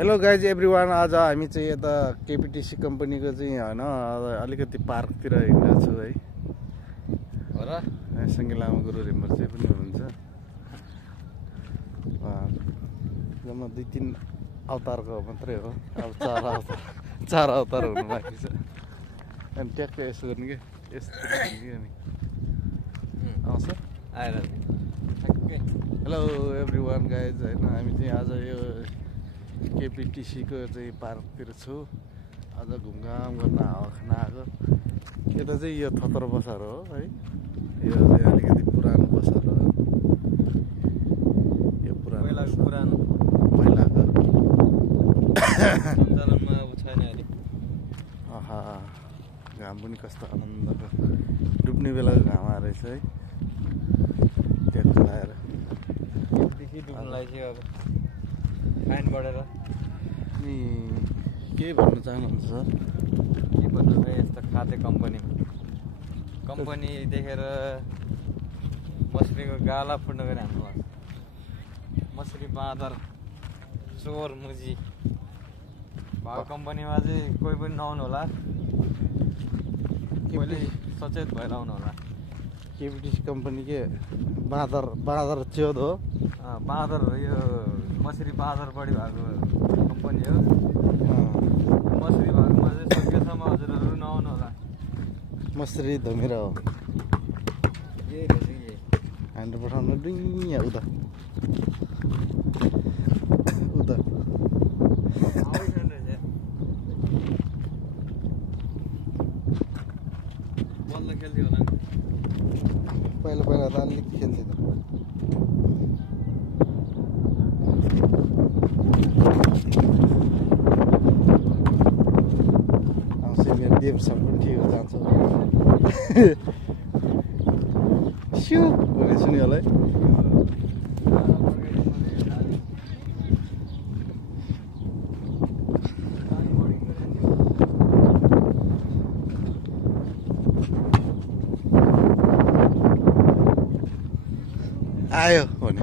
Hello guys everyone. आज हामी चाहिँ यता केपिटिसी कम्पनीको चाहिँ होइन अलिकति पार्कतिर हिँडेको छु है। हो र सँगै लामा गुरु रिम्बर चाहिँ पनि हुनुहुन्छ। जम्मा 2-3 अवतारको मात्रै हो, अब 4 अवतार हुनु बाँकी छ। अनि ट्याक्कै यसो गर्ने कि यस्तो अनि आउँछ आएर हेलो एभ्रिवान गाइज होइन। हामी चाहिँ आज यो केपिटिसीको चाहिँ पार्कतिर छु। आज घुमघाम गर्न हावा खान आएको। यता चाहिँ यो थतर बसार हो है। यो चाहिँ अलिकति पुरानो बसार हो। यो पुरानो पहिलाको सञ्चालनमा अब छैन अहिले। आहा घाम पनि कस्तो आनन्दको डुब्ने बेलाको घाम आएछ है। टेन्ट लगाएर देखि डुब्नुलाई चाहिँ अब फाइन बढेर अनि के भन्नु चाहनुहुन्छ सर? के भन्नु चाहिँ यस्तो खाद्य कम्पनी देखेर मछलीको गाला फुट्न गएर हाम्रो मछली बाँदर चोर मुजी भएको कम्पनीमा चाहिँ कोही पनि नआउनु होला। कहिले सचेत भएर आउनु होला। केपिटिसी कम्पनी के बाँदर च्योद हो। बाँदर यो मछली बाँदर बढी भएको कम्पनी हो। मछली भएको चाहिँ सकेसम्म हजुरहरू नआउनु होला। मछली धमिरा हो। यही रहेछ कि हाम्रो पठाउनु डुइया उता बल्ल खेल्थ्यो होला। पहिला त अलिक खेल्थ्यो त। मेरो देवसँग पनि ठिक हो जान्छ स्यु भने सुन्यो होला है। आयो भने